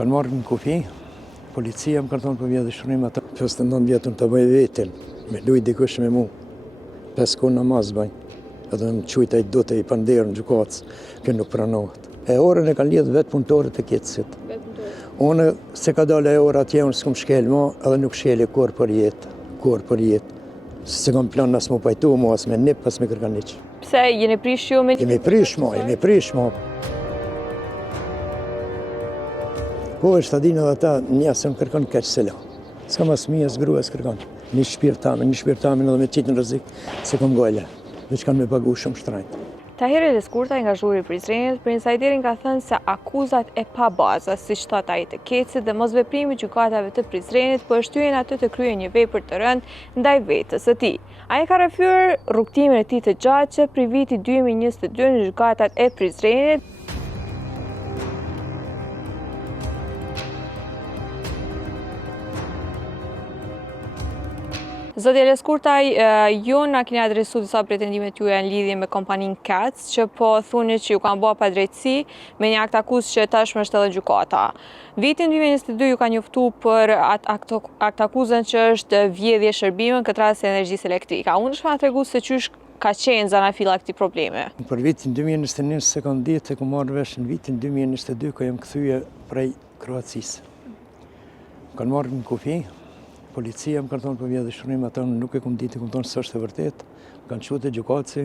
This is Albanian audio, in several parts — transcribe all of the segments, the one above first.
Kanë marrë në kufi, policia më kanë thonë për vjetë shërim atë. 59 vjetën të bëj vetin, me luj dikush me mu. 5 kohë namaz bëj, edhe më qujta i dote i panderë në gjukatës, kjo nuk pranohet. E orën e kanë lidhë vetë punëtorët e kitësit. Unë se ka dole e orë atje, unë s'kom shkel ma, edhe nuk shkeli kur për jetë. Se kam plan nësë mu pajtu, mu as me nip, as me kërkaniq. Pse, jeni prish ju me një? Jemi prish ma. Po, është adin edhe ta, njësë më kërkan keq se la. S'ka mas mija, s'grua, s'kërkan. Një shpirtamin edhe me qitë në rëzik, se kom gojle. Veç kanë me pagu shumë shtrajtë. Tahir Eleskurta, nga zhuri Prizrenit, për insajderin ka thënë se akuzat e pa baza, si shtat ai të Kecit dhe mosveprimi gjykatave të Prizrenit, po e shtyen atë të kryejë një vepër të rëndë ndaj vetës së tij. Ai ka rrëfyer rrugtimin e tij të gjatë që prej vitit 2022 në gjykatat e Prizrenit. Zoti Eleskurtaj, ju na keni adresu disa pretendimet juaja në lidhje me kompaninë Kec, që po thuni që ju kanë bërë padrejtësi me një akt akuzë që tashmë është edhe gjykata. Vitin 2022 ju ka njoftu për akt akuzën që është vjedhje shërbime, këtë rast e energjisë elektrike. Unë është ma tregu se qysh ka qenë zanafilla këtij problemi? Për vitin 2021 se kam ditë se ku marrë vesh në vitin 2022 ku jam kthye prej Kroacisë. Kanë marrë në kufi. Policia më kanë thonë për vjetë shërim, ata nuk e kom ditë, kom thonë së është e vërtet. Kanë qu të gjukaci.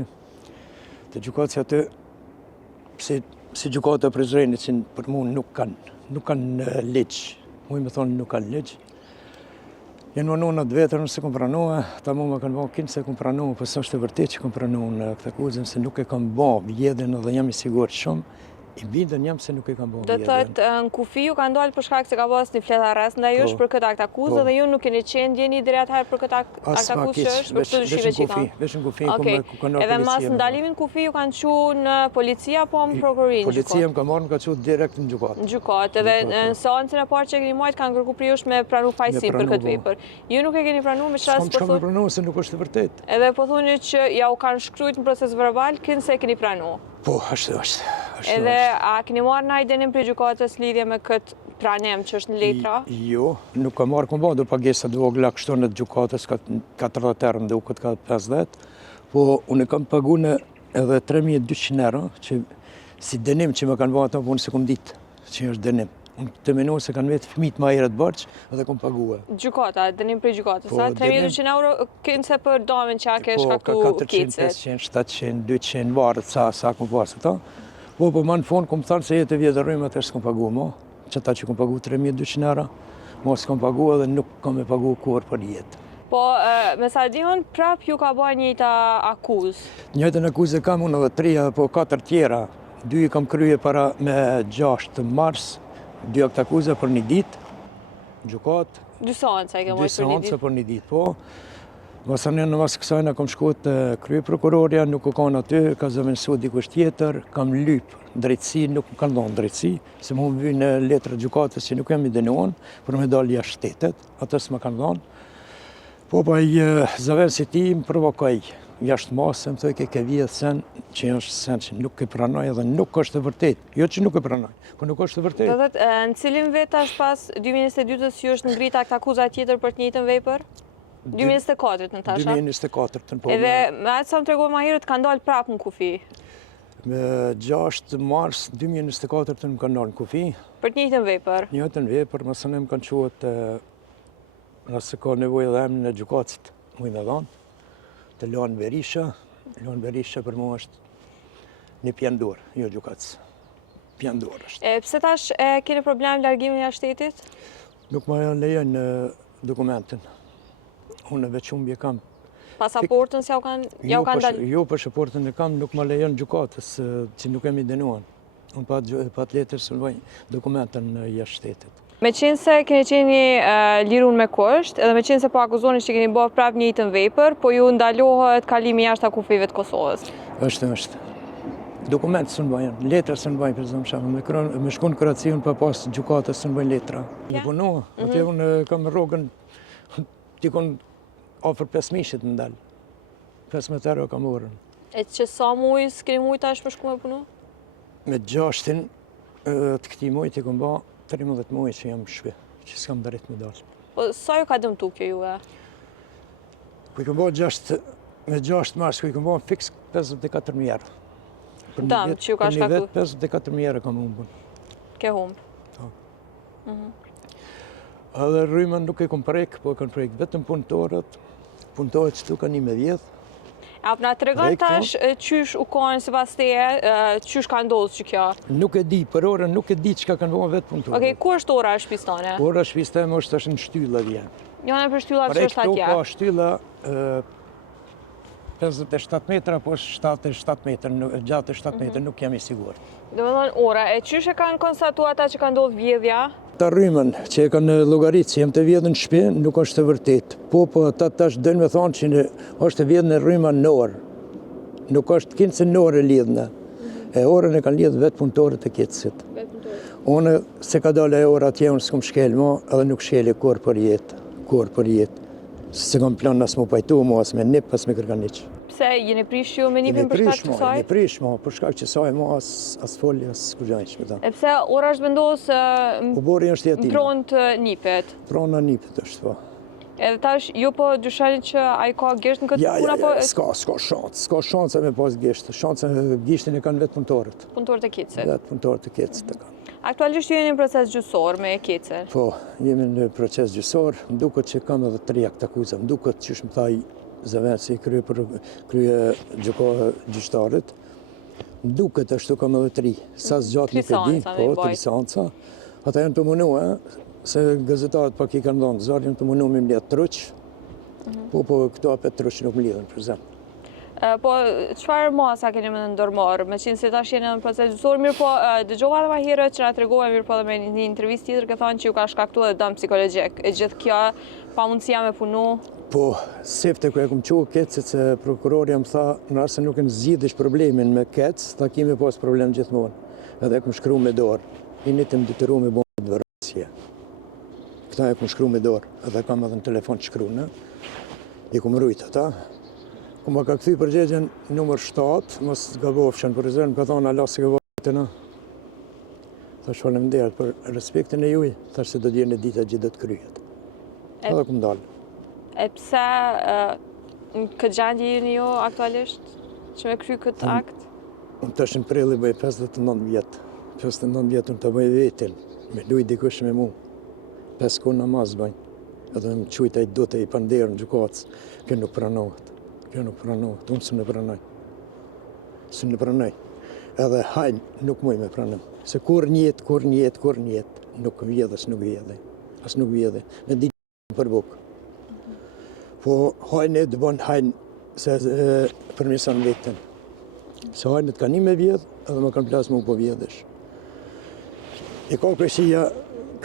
Të gjukaci atë, si gjukata e Prizrenit, që për mu nuk kanë legjë. Mu i me thonë nuk kanë legjë. Jenë më në atë vetër nëse kom pranohë, ta mu më kanë bëhë kinë se kom pranohë, për së është e vërtet që kom pranohë në këtë akuzën, se nuk e kam bëhë vjedhen edhe jam i sigurët shumë. I bindën jam se nuk e kam bëhë vjedhen. Do thëtë në kufi ju ka ndalë për shkak se ka pas një flet arrest ndaj jush për këtë akt akuzë dhe ju nuk keni qenë ndjeni deri atëherë për këtë akt akuzë që është për këtë dyshive që i kanë. Veç në kufi, ku kanë edhe mas ndalimin kufi ju kanë qu në policia po në prokurin? Policia më ka marrë, më ka qu direkt në gjukatë. Në gjukatë, edhe në seancën e parë që e keni marrë kanë kërku për jush me pranu fajsi për këtë vepër. Ju nuk e keni pranu me çfarë po thonë? Pranu se nuk është e vërtet. Edhe po thoni që ja u kanë shkruajtur në proces verbal, kënë se e keni pranu? Po, është. Edhe a keni marrë në denim për gjykatës lidhje me këtë pranem që është në letra? Jo, nuk ka marrë këmba, do pagesat vogla kështu në gjykatës ka 40 euro, dhe u këtë ka 50, po unë kam pagu në edhe 3200 euro, që si denim që më kanë bërë ata, po unë se kom ditë që është denim. Unë të menu se kanë vetë fëmijët ma herët bërqë edhe kom paguë. Gjykata, denim për gjykatës, sa? 3200 euro kënë se për damin që a ke shkaktu Kecit? 400, 500, 700, 200 varët sa kom pasë ta. Po ma në fond kom thënë se jetë e vjetërrujmë atër s'kom pagu mo. Që ta që kom pagu 3200 euro, mo s'kom pagu edhe nuk kom e pagu kur për jetë. Po, me sa dihon, prap ju ka bëj njëjta akuzë? Njëjtën akuzë kam unë edhe 3 apo 4 tjera. 2 kam krye para me 6 mars, 2 akt akuze për një ditë, gjukatë. 2 seanca i ke mojtë për një ditë? 2 seanca për një ditë, po. Vasanin në vasë kësajna kom shkot të krye prokurorja, nuk u kanë aty, ka zëvendësu dikush tjetër, kam lypë drejtësi, nuk më kanë dhonë drejtësi, se më humë vynë në letrë gjukatës që nuk jam i denuan, për me dalë jashtë shtetet, atës më kanë dhonë. Po pa i zëvendësi ti më provokoj, jashtë masë, më thoi ke vjetë sen, që është sen që nuk e pranoj edhe nuk është e vërtet. Jo që nuk e pranoj, po nuk është e vërtet. Do thëtë, në cilin vetë ashtë pas 2022-ës ju është ngrit akt akuza tjetër për të njëjtën vepër? 2024 në tasha? 2024 po. Edhe me atë sa më tregoj ma herët kanë dalë prapë në kufi? Me 6 mars 2024 më kanë dalë në kufi. Për të njëjtën vepër? Njëjtën vepër, mësë ne më kanë quat nëse ka nevojë dhe emë në gjukacit, mu i me dhanë, të Lanë Berisha. Lanë Berisha për mu është një pjendor, jo gjukacës. Pjendor është. Pse tash keni problem largimin jashtë shtetit? Nuk ma lejën dokumentin. Unë veç umbje kam. Pasaportën si ja u kanë dalë? Jo, pasaportën e kam, nuk ma lejon gjukatës, që nuk e mi denuan. Unë pat letër së në vajnë dokumentën jashtë shtetit. Me qenë se keni qeni lirun me kusht, edhe me qenë se po akuzoni që keni bërë prap njëjtën vepër, po ju ndalohet kalimi jashtë akufive të Kosovës? është. Dokumentë së në bajnë, letra së në bajnë, për zëmë shamë, me shkun Kroaci unë për pas gjukatës së në bajnë letra. Në punu, atë unë kam rogën, tikon ofër 5.000 në dalë. 15 euro kam orën. E që sa mujë s'keni mujë tash për shku me punu? Me 6-in të këti mujë tikon ba 13 muaj që jam në shtëpi, që s'kam drejt me dalë. Po sa ju ka dëmtu kjo juve? Ku i kom bërë me 6 mars, ku i kom bërë fix 54.000 euro. Dëm, që ju ka shkaktu? 54.000 euro kam humbën. Ke humbë? Po. Edhe rrymën nuk e kom prek, po e kam prek vetëm punëtorët që tu kanë 1 vjetë. Na të regon tash qysh u konë si pas teje, qysh ka ndodhë që kjo? Nuk e di, për orën nuk e di çka kanë bërë vetë punëtorët. Okej, ku është ora e shtëpisë tone? Ora e shtëpisë teme është tash në shtylla vjen. Jone për shtylla që është atje? Ka shtylla 57 metra, po 77 metra, gjatë 7 metra, nuk jam i sigurt. Do me thonë ora, e qysh e kanë konstatu ata që ka ndodhë vjedhja? Ta rrymën që e kanë llogaritë që jem të vjedhën në shtëpi, nuk është e vërtet. Po ata tash dojnë me thonë që është e vjedhën e rryma në orë. Nuk është kinë se në orë e lidhëna. E orën e kanë lidhë vetë punëtorët e kitësit. Unë se ka dalë e orë atje, unë s'kom shkel mo, edhe nuk shkeli kur për jetë. Se kam plan as mu pajtu mo, as me nip, as me kërkaniq. Pse, jeni prish ju me nipin për shkak të saj? Jeni prish mo, për shkak që saj mo, as folje, as kërgjaniq me ta. E pse, ora është vendosë në pronë të nipet? Pronë në nipet është, po. Edhe tash, ju po dyshani që a i ka gisht në këtë puna? S'ka shancë me pas gisht. Gishtin e kanë vetë punëtorët. Punëtorët e kitësit? Vetë punëtorët e kitësit e kanë. Aktualisht ju jeni në proces gjyqësor me kitësin? Po, jemi në proces gjyqësor, më duket që kam edhe 3 akt akuza, më duket që është më thaj zëvenci krye gjyqtarit, më duket ashtu kam edhe 3, sa zgjatë nuk e di, po, 3 seanca. Ata janë të munu, se gazetarët pak i kanë ndonë, zarë janë të munu me mbletë truq, po këto apet truq nuk më lidhën për zemë. Po, qëfar masa keni me në ndërmarë, me qenë se tash jeni në proces gjyqësor, mirë po, dëgjova dhe ma herët që nga të regohet, mirë po dhe me një intervjist tjetër, ka thonë që ju ka shkaktu edhe dëm psikologjik. E gjithë kjo, pa mundësia me punu? Po, sefte ku e kom qo kecët se prokurori më tha, nëse nuk e në zgjidhish problemin me kecë, ta kemi pas problem gjithmonë. Edhe e kom shkru me dorë, i një të më detyru me bonë të vërësje. Këta e kom shkru me dorë, edhe kam edhe në telefon të shkru në, i kom rujtë ata. Kuma ka këthy përgjegjen nëmër 7, mos gabofshen për rezervë, më ka thonë Allah se gabofshen të në. Thash faleminderit për respektin e juj, thash se do t'jene dita gjithë do t'kryjet. Edhe kum dalë. E pse në këtë gjendje jeni ju aktualisht, që me kry këtë akt? Unë tash në prelli bëj 59 vjetë. 59 vjetë unë të bëj vetin, me luj dikush me mu. 5 kohë namaz bëjnë, edhe më qujta i do të i panderë në gjukatës, kjo nuk pranohet. Kjo nuk pranohet, unë së në pranoj. Së në pranoj. Edhe hajnë nuk muj me pranoj. Se kur njetë, nuk vjedhe, as nuk vjedhe. Me ditë për bukë. Po hajnë e të bënë hajnë se përmisan vetën. Se hajnë të kanë 1 vjedhë, edhe më kanë plasë mu po vjedhesh. I ka kërësia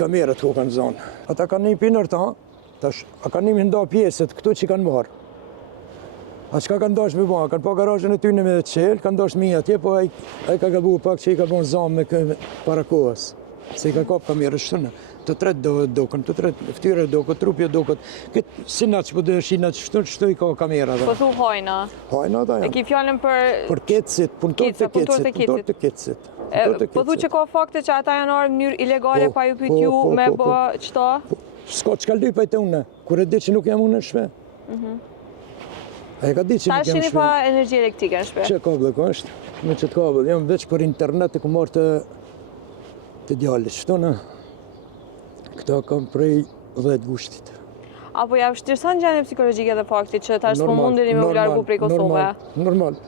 kamerët ku kanë zonë. Ata kanë një pinër ta, tash, a kanë një nda pjesët këtu që kanë barë. A qka kanë dash me ba, kanë pa garajën e tyne me qelë, kanë dash mi atje, po a i ka gabu pak që i ka bon zamë me para kohës. Se i ka kap kamerë shtënë, të tret dokën, të tret ftyre dokët, trupje dokët. Këtë sinat që po dhe shinat që shtënë, që i ka kamera dhe. Po thu hojna? Hojna da janë. E ki fjallin për ketësit, punëtor të ketësit. Po thu që ka fakte që ata janë arë në njërë ilegale pa ju pytju me bë qëta? Ska që ka lypajt e une, kur e di që nuk jam unë në shpe. Ta shini pa energji elektrike në shpe? Që kabel ka është? Me qëtë kabel, jam veç për internet e ku marrë të djallit. Shto në, këta kam prej 10 gushtit. Apo ja vështirëson gjendje psikologjike dhe fakti që tash po mundeni me u largu prej Kosovë? Normal.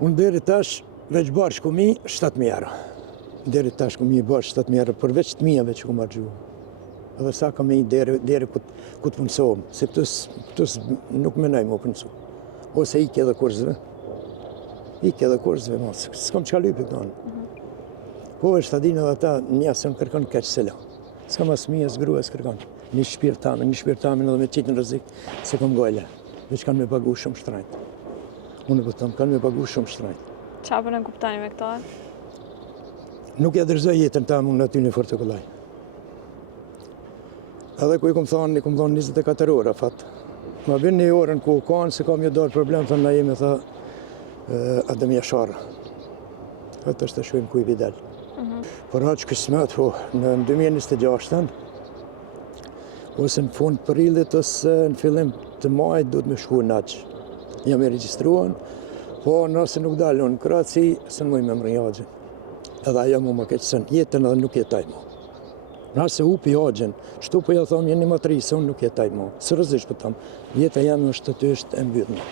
Unë deri tash veç bashkë ku mi 7.000 euro. Deri tash ku mi bashkë 7.000 euro, përveç të mijave që ku marrë gjuhë. Edhe sa kam i deri ku të punësohëm, se këtës nuk menaj më punësu. Ose i edhe kurzve. Mos, s'kam qka lypi këtanë. Po e shtadin edhe ta njësë më kërkon keqë sela. S'kam as mija, s'grua, s'kërkon. Një shpirtamin edhe me qitë në rëzik, se kam gojle. Veç kanë me pagu shumë shtrajt. Unë e pëtëm, kanë me pagu shumë shtrajt. Qa për në kuptani me këta? Nuk e dërzoj jetën ta më në ty në fortokollaj. Edhe ku i kom thonë 24 ora, fatë. Ma bën një orën ku kanë, se kam një dorë problem, thënë na jemi, tha, Adem Jashara. Atë është të shuim ku i videl. Por aq kismet, po, në 2026 ose në fund prillit ose në fillim të majit do të më shku në aq. Jam e regjistruan, po nëse nuk dalon në Kroaci, se në mëj me mërë jagjen. Edhe ajo më keqësën, jetën edhe nuk jetaj mo. Nëse hupi jagjen, shtu po ja thonë jeni matri, se unë nuk jetaj mo. Sërëzisht po thamë, jeta jam është të ty është e mbyllë.